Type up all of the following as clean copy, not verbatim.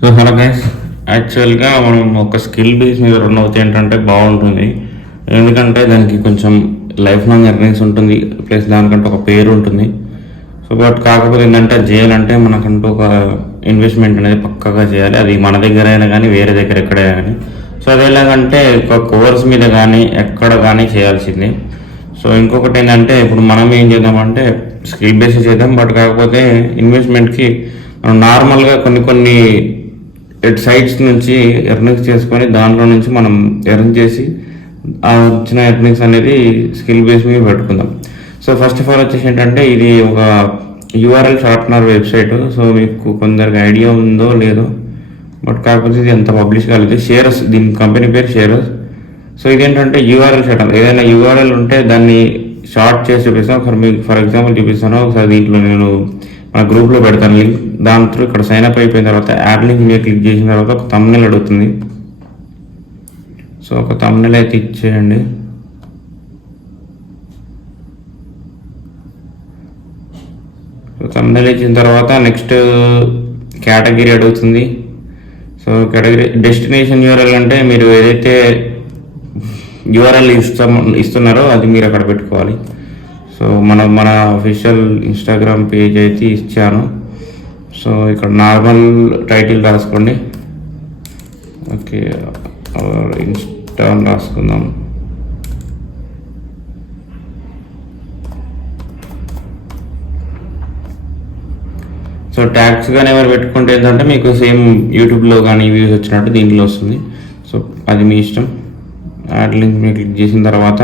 So hello guys, యాక్చువల్గా మనం ఒక స్కిల్ బేస్ మీద రన్ అవుతాయి ఏంటంటే బాగుంటుంది. ఎందుకంటే దానికి కొంచెం లైఫ్ లాంగ్ ఎర్నింగ్స్ ఉంటుంది, ప్లస్ దానికంటే ఒక పేరు ఉంటుంది. సో బట్ కాకపోతే ఏంటంటే అది చేయాలంటే మనకంటూ ఒక ఇన్వెస్ట్మెంట్ అనేది పక్కాగా చేయాలి. అది మన దగ్గర అయినా కానీ వేరే దగ్గర ఎక్కడైనా కానీ. సో అది ఎలాగంటే ఒక కోర్స్ మీద కానీ ఎక్కడ కానీ చేయాల్సిందే. సో ఇంకొకటి ఏంటంటే ఇప్పుడు మనం ఏం చేద్దామంటే స్కిల్ బేస్ చేద్దాం, బట్ కాకపోతే ఇన్వెస్ట్మెంట్కి మనం నార్మల్గా కొన్ని సైట్స్ నుంచి ఎర్నింగ్స్ చేసుకొని దాంట్లో నుంచి మనం ఎర్న్ చేసి ఆ వచ్చిన ఎర్నింగ్స్ అనేది స్కిల్ బేస్ మీద పెట్టుకుందాం. సో ఫస్ట్ ఆఫ్ ఆల్ వచ్చేసి ఏంటంటే ఇది ఒక యూఆర్ఎల్ షార్ట్నర్ వెబ్సైట్. సో మీకు కొందరికి ఐడియా ఉందో లేదో, బట్ కాకపోతే ఇది ఎంత పబ్లిష్ కాలేదు. షేరస్, దీని కంపెనీ పేరు షేరస్. సో ఇదేంటంటే యూఆర్ఎల్ షార్ట్నర్. ఏదైనా యూఆర్ఎల్ ఉంటే దాన్ని షార్ట్ చేసి చూపిస్తాను. ఒకసారి మీకు ఫర్ ఎగ్జాంపుల్ చూపిస్తాను. ఒకసారి దీంట్లో నేను మన గ్రూప్లో పెడతాను లింక్. దాంతో ఇక్కడ సైన్ అప్ అయిపోయిన తర్వాత యాడ్ లింక్ మీద క్లిక్ చేసిన తర్వాత ఒక థంబ్నెయిల్ అడుగుతుంది. సో ఒక థంబ్నెయిల్ అయితే ఇచ్చేయండి. సో థంబ్నెయిల్ ఇచ్చిన తర్వాత నెక్స్ట్ కేటగిరీ అడుగుతుంది. సో కేటగిరీ డెస్టినేషన్ యూఆర్ఎల్ అంటే మీరు ఏదైతే యూఆర్ఎల్ ఇస్తున్నారో అది మీరు అక్కడ పెట్టుకోవాలి. సో మన అఫీషియల్ ఇన్స్టాగ్రామ్ పేజ్ అయితే ఇచ్చాను. సో ఇక్కడ నార్మల్ టైటిల్ రాసుకోండి. ఓకే, ఇన్స్టా రాసుకుందాం. సో ట్యాగ్స్ కానీ ఎవరు పెట్టుకుంటే ఏంటంటే మీకు సేమ్ యూట్యూబ్లో కానీ వ్యూస్ వచ్చినట్టు దీంట్లో వస్తుంది. సో అది మీ ఇష్టం. యాడ్ లింక్ మీద క్లిక్ చేసిన తర్వాత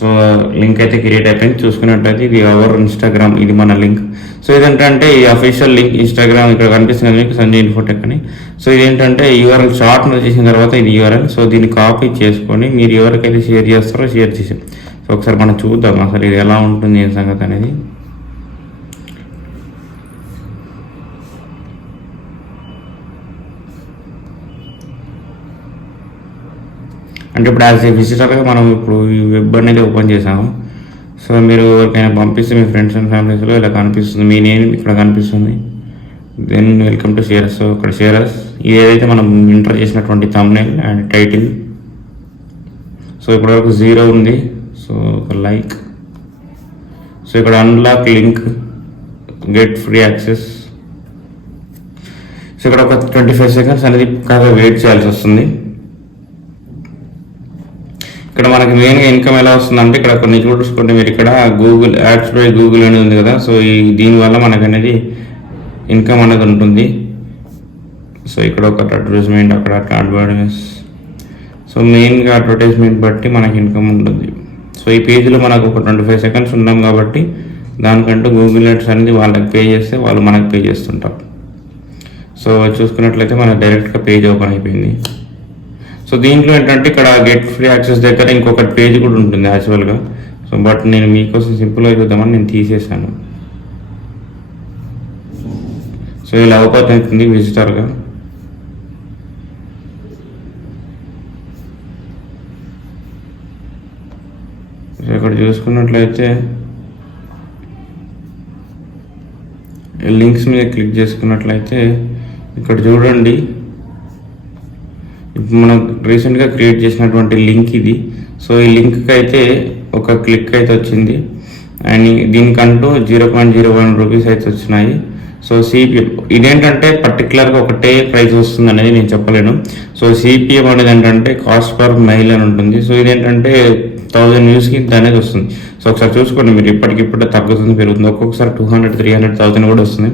సో లింక్ అయితే క్రియేట్ అయిపోయింది. చూసుకున్నట్టయితే ఇది అవర్ ఇన్స్టాగ్రామ్, ఇది మన లింక్. సో ఇదేంటంటే ఈ అఫీషియల్ లింక్ ఇన్స్టాగ్రామ్ ఇక్కడ కనిపిస్తుంది మీకు సంజయ్ ఇన్ఫోటెక్ అని. సో ఇదేంటంటే యూఆర్ఎల్ షార్ట్ చేసిన తర్వాత ఇది యూఆర్ఎల్. సో దీన్ని కాపీ చేసుకొని మీరు ఎవరికైతే షేర్ చేస్తారో షేర్ చేసాం. సో ఒకసారి మనం చూద్దాం అసలు ఇది ఎలా ఉంటుంది ఏం సంగతి అనేది. అంటే ఇప్పుడు యాజ్ ఏ విజిటర్గా మనం ఇప్పుడు ఈ వెబ్ అనేది ఓపెన్ చేసాము. సో మీరు ఎవరికైనా పంపిస్తే మీ ఫ్రెండ్స్ అండ్ ఫ్యామిలీస్లో ఇలా కనిపిస్తుంది, మీ నేమ్ ఇక్కడ కనిపిస్తుంది. Then welcome to shares. So ఇక్కడ షేరస్ ఇది ఏదైతే మనం ఎంటర్ చేసినటువంటి థంబ్నెయిల్ అండ్ టైటిల్. సో ఇప్పటివరకు 0 ఉంది. సో ఒక లైక్. సో ఇక్కడ unlock link, get free access. So ఇక్కడ ఒక 25 సెకండ్స్ అనేది కాగా వెయిట్ చేయాల్సి వస్తుంది. ఇక్కడ మనకి మెయిన్గా ఇన్కమ్ ఎలా వస్తుందంటే ఇక్కడ కొన్ని చూసుకోండి మీరు. ఇక్కడ గూగుల్ యాడ్స్ బై గూగుల్ అనేది ఉంది కదా. సో దీనివల్ల మనకు అనేది ఇన్కమ్ అనేది ఉంటుంది. సో ఇక్కడ ఒక అడ్వర్టైజ్మెంట్, అక్కడ అడ్వర్టైజ్. సో మెయిన్గా అడ్వర్టైజ్మెంట్ బట్టి మనకి ఇన్కమ్ ఉంటుంది. సో ఈ పేజీలో మనకు ఒక 25 సెకండ్స్ ఉన్నాం కాబట్టి దానికంటూ గూగుల్ యాడ్స్ అనేది వాళ్ళకి పే చేస్తే వాళ్ళు మనకు పే చేస్తుంటారు. సో చూసుకున్నట్లయితే మనకు డైరెక్ట్గా పేజ్ ఓపెన్ అయిపోయింది. సో దీంట్లో ఏంటంటే ఇక్కడ గెట్ ఫ్రీ యాక్సెస్ దగ్గర ఇంకొకటి పేజ్ కూడా ఉంటుంది యాక్చువల్గా. సో బట్ నేను మీకోసం సింపుల్గా చూద్దామని నేను తీసేసాను. సో ఇలా ఓపెన్ అవుతుంది విజిటర్గా. సో ఇక్కడ చూసుకున్నట్లయితే లింక్స్ మీద క్లిక్ చేసుకున్నట్లయితే ఇక్కడ చూడండి, మనం రీసెంట్గా క్రియేట్ చేసినటువంటి లింక్ ఇది. సో ఈ లింక్కి అయితే ఒక క్లిక్ అయితే వచ్చింది అండ్ దీనికంటూ 0.01 రూపీస్ అయితే వచ్చినాయి. సో సిపిఎం ఇదేంటంటే పర్టికులర్గా ఒకటే ప్రైస్ వస్తుంది అనేది నేను చెప్పలేను. సో సిపిఎం అనేది ఏంటంటే కాస్ట్ పర్ మైల్ అని ఉంటుంది. సో ఇదేంటంటే 1000 వ్యూస్కి ఇంత అనేది వస్తుంది. సో ఒకసారి చూసుకోండి మీరు, ఇప్పటికిప్పుడే తగ్గుతుంది పెరుగుతుంది. ఒక్కొక్కసారి 200, 300, 1000 కూడా వస్తుంది.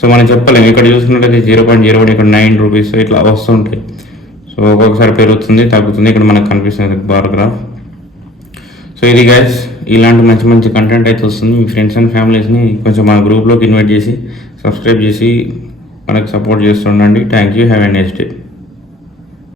సో మనం చెప్పలేము. ఇక్కడ చూసుకున్నట్లయితే 0.01, ఇక్కడ 9 రూపీస్ ఇట్లా వస్తుంటాయి. సో ఒక్కొక్కసారి పెరుగుతుంది తగ్గుతుంది. ఇక్కడ మనకు కనిపిస్తుంది బార్ గ్రాఫ్. సో ఇది గైస్, ఇలాంటి మంచి మంచి కంటెంట్ అయితే వస్తుంది. మీ ఫ్రెండ్స్ అండ్ ఫ్యామిలీస్ని కొంచెం మన గ్రూప్లోకి ఇన్వైట్ చేసి సబ్స్క్రైబ్ చేసి మనకు సపోర్ట్ చేస్తుండండి. Thank you. Have a nice day.